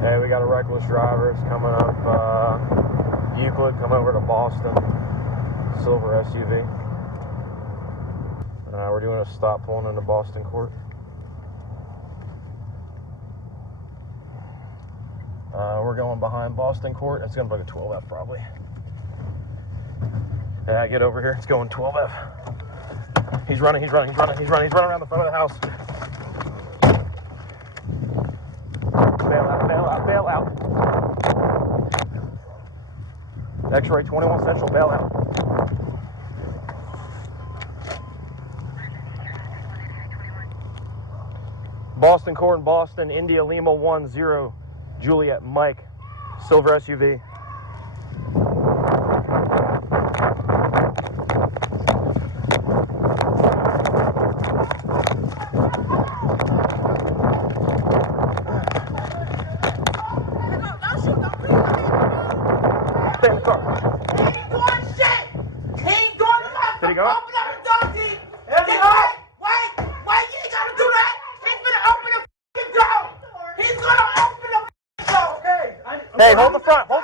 Hey, we got a reckless driver. It's coming up Euclid, come over to Boston. Silver SUV. We're doing a stop pulling into Boston court. We're going behind Boston court. It's going to be a 12F probably. Yeah, get over here. It's going 12F. He's running around the front of the house. Bail out. X-ray 21 Central, bail out. Boston Court in Boston, India Lima 10, Juliet Mike, silver SUV. Stay in the car. He ain't doing shit. He ain't doing nothing. Did he go? Open up the door, G. Wait, you ain't gotta do that. He's gonna open the f***ing door. He's gonna open the f***ing door. Hey, hold the front. Hey,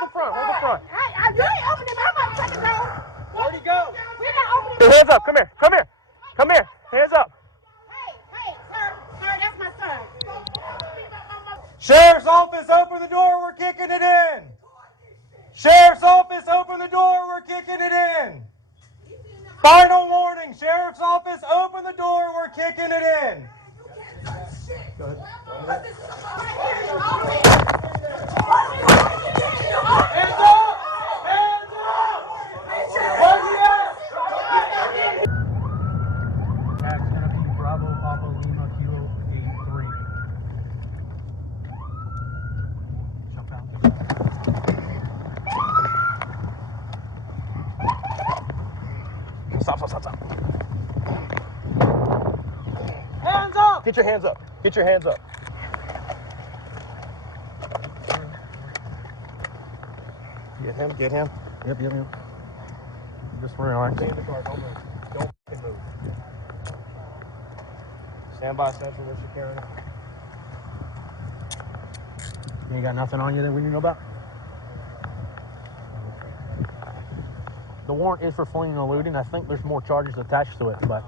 you ain't opening my motherfucking door. Where'd he go? We're not opening. Hey, hands up. Come here. Hands up. Hey, sir, that's my son. Sheriff's office, open the door, we're kicking it in. Sheriff's office, open the door, we're kicking it in. Final warning, Sheriff's office, open the door, we're kicking it in. Go ahead. Hands up! Hands up! Where's he at? That's gonna be Bravo Papa Lima Kilo 83. Jump out. Stop. Hands up! Get your hands up. Get him. Yep. Just relax. Stay in the car, don't move. Don't f***ing move. Stand by Central with security. You ain't got nothing on you that we need to know about? The warrant is for fleeing and eluding. I think there's more charges attached to it, but...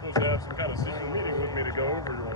Supposed to have some kind of secret meeting with me to go over your